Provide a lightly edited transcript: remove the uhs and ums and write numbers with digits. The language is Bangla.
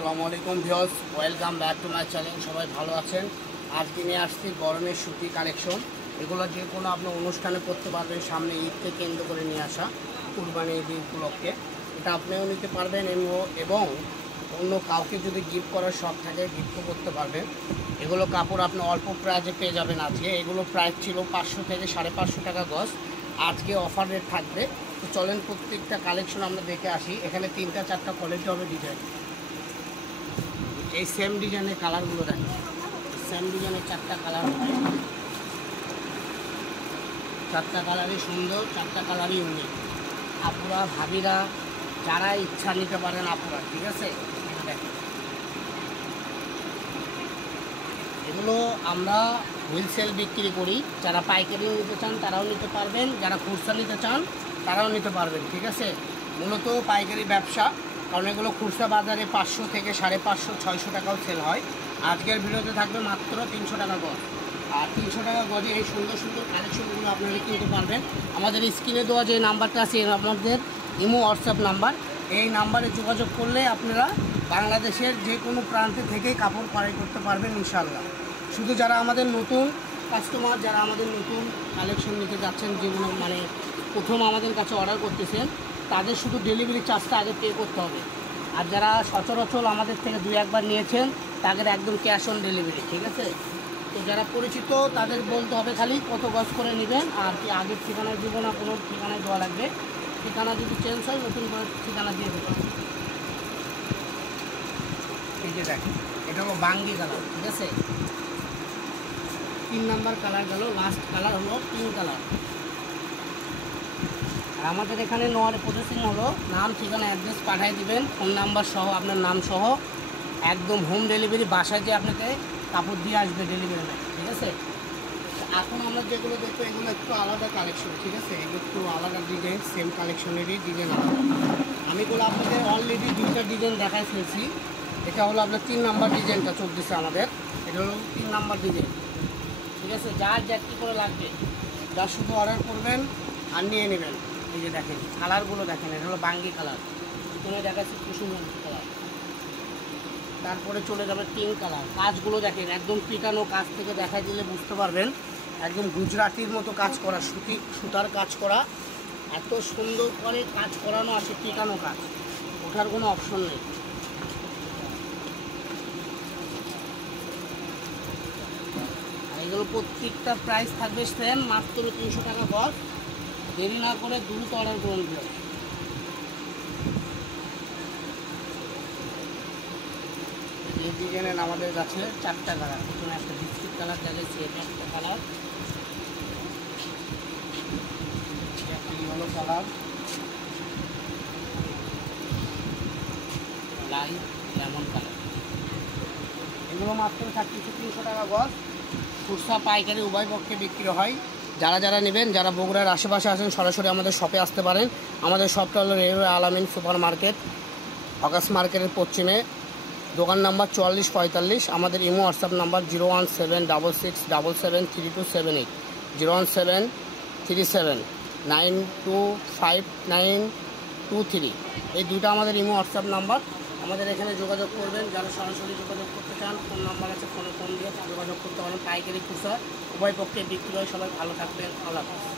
আসসালামু আলাইকুম viewers, welcome back to my channel. সবাই ভালো আছেন? আজকে নিয়ে আসছি গরমের সুতি কালেকশন। এগুলো যে কোনো আপনি অনুষ্ঠানে করতে পারবেন। সামনে ঈদকে কেন্দ্র করে নিয়ে আসা কুরবানি ঈদ উপলক্ষে এটা আপনিও নিতে পারবেন এবং অন্য কাউকে যদি গিফট করার শখ থাকে গিফটও করতে পারবেন। এগুলো কাপড় আপনি অল্প প্রাইজে পেয়ে যাবেন। আজকে এগুলো প্রাইস ছিল 500 থেকে 550 টাকা গজ, আজকে অফার রেট থাকবে। তো চলেন প্রত্যেকটা কালেকশন আমরা দেখে আসি। এখানে 3-4টা কোয়ালিটি হবে ডিজাইন। এই সেম ডিজাইনের কালারগুলো দেখেন, সেম ডিজাইনের 4টা কালার হবে। 4টা কালারই সুন্দর, 4টা কালারই ইউনিক। আপুরা ভাবিরা যারা ইচ্ছা নিতে পারেন আপুরা, ঠিক আছে? দেখেন এগুলো আমরা হোলসেল বিক্রি করি। যারা পাইকারি নিতে চান তারাও নিতে পারবেন, যারা খুচরা নিতে চান তারাও নিতে পারবেন, ঠিক আছে? মূলত পাইকারি ব্যবসা, কারণ এগুলো খুচরা বাজারে 500 থেকে 550, 600 টাকাও সেল হয়। আজকের ভিডিওতে থাকবে মাত্র 300 টাকা গজ। আর 300 টাকা গজে এই সুন্দর সুন্দর কালেকশনগুলো আপনারা কিনতে পারবেন। আমাদের স্ক্রিনে দেওয়া যে নাম্বারটা আছে আমাদের ইমো হোয়াটসঅ্যাপ নাম্বার, এই নাম্বারে যোগাযোগ করলে আপনারা বাংলাদেশের যে কোনো প্রান্তে থেকেই কাপড় ক্রয় করতে পারবেন ইনশাআল্লাহ। শুধু যারা আমাদের নতুন কাস্টমার, যারা আমাদের নতুন কালেকশন নিতে যাচ্ছেন, যেগুলো মানে প্রথম আমাদের কাছে অর্ডার করতেছেন, তাদের শুধু ডেলিভারি চার্জটা আগে পে করতে হবে। আর যারা সচরাচর আমাদের থেকে 2-1 বার নিয়েছেন তাদের একদম ক্যাশ অন ডেলিভারি, ঠিক আছে? তো যারা পরিচিত তাদের বলতে হবে খালি কত গজ করে নেবেন, আর কি আগের ঠিকানায় দেবো না, কোনো ঠিকানায় দেওয়া লাগবে। ঠিকানা যদি চেঞ্জ হয় নতুন করে ঠিকানা দিয়ে দেবেন। এই যে দেখেন, এটা হলো বাঙ্গি কালার, ঠিক আছে? 3 নাম্বার কালার গেল, লাস্ট কালার হলো পিঙ্ক কালার। আর আমাদের এখানে নেওয়ার প্রসেসিং হলো নাম, ঠিকানা, অ্যাড্রেস পাঠিয়ে দিবেন, ফোন নাম্বার সহ, আপনার নাম সহ, একদম হোম ডেলিভারি বাসায় যে আপনাকে কাপড় দিয়ে আসবে ডেলিভারি ম্যান, ঠিক আছে? এখন আমরা যেগুলো দেখবো এগুলো একটু আলাদা কালেকশন, ঠিক আছে? এগুলো একটু আলাদা ডিজাইন, সেম কালেকশনেরই ডিজাইন আলাদা। আমি বলে আপনাদের অলরেডি 2টা ডিজাইন দেখাই ফেলছি। এটা হলো আপনার 3 নাম্বার ডিজাইনটা চলতেছে আমাদের, এটা হলো 3 নাম্বার ডিজাইন, ঠিক আছে? যার কী করে লাগবে যা শুধু অর্ডার করবেন আর নিয়ে নেবেন। এই যে দেখেন কালারগুলো দেখেন, এটা হলো বাঙ্গি কালার, তুমি দেখাচ্ছি কুসুম কালার, তারপরে চলে যাবে পিঙ্ক কালার। কাজগুলো দেখেন একদম পিটানো কাজ, থেকে দেখাই দিলে বুঝতে পারবেন একদম গুজরাটির মতো কাজ করা, সুতার কাজ করা, এত সুন্দর করে কাজ করানো আছে, পিটানো কাজ, ওঠার কোনো অপশন নেই। এগুলো প্রত্যেকটা প্রাইস থাকবে সেম, মাত্র 300 টাকা গজ। দেরি না করে দ্রুত অর্ডার করুন। এই ডিজাইনের আমাদের কাছে 4টা কালার, প্রথমে একটা বিস্কিট কালার দেখাচ্ছি, এটা একটা কালার, একটা yellow colour, light lemon colour. এগুলো মাত্র 300 টাকা গজ। খুচরা পাইকারি উভয় পক্ষে বিক্রি হয়। যারা যারা নেবেন, যারা বগুড়ার আশেপাশে আছেন সরাসরি আমাদের শপে আসতে পারেন। আমাদের শপটা হলো রেলওয়ে আলামিন সুপার মার্কেট, হকাস মার্কেটের পশ্চিমে, দোকান নাম্বার 4445। আমাদের ইমো হোয়াটসঅ্যাপ নাম্বার 01767773278, 01737925923। এই 2টা আমাদের ইমো হোয়াটসঅ্যাপ নাম্বার। আমাদের এখানে যোগাযোগ করবেন। যারা সরাসরি যোগাযোগ করতে চান ফোন নাম্বার আছে, ফোন দিয়ে যোগাযোগ করতে পারেন। পাইকারি খুচরা উভয় পক্ষে বিক্রি হয়। সবাই ভালো থাকবেন, আল্লাহ হাফেজ।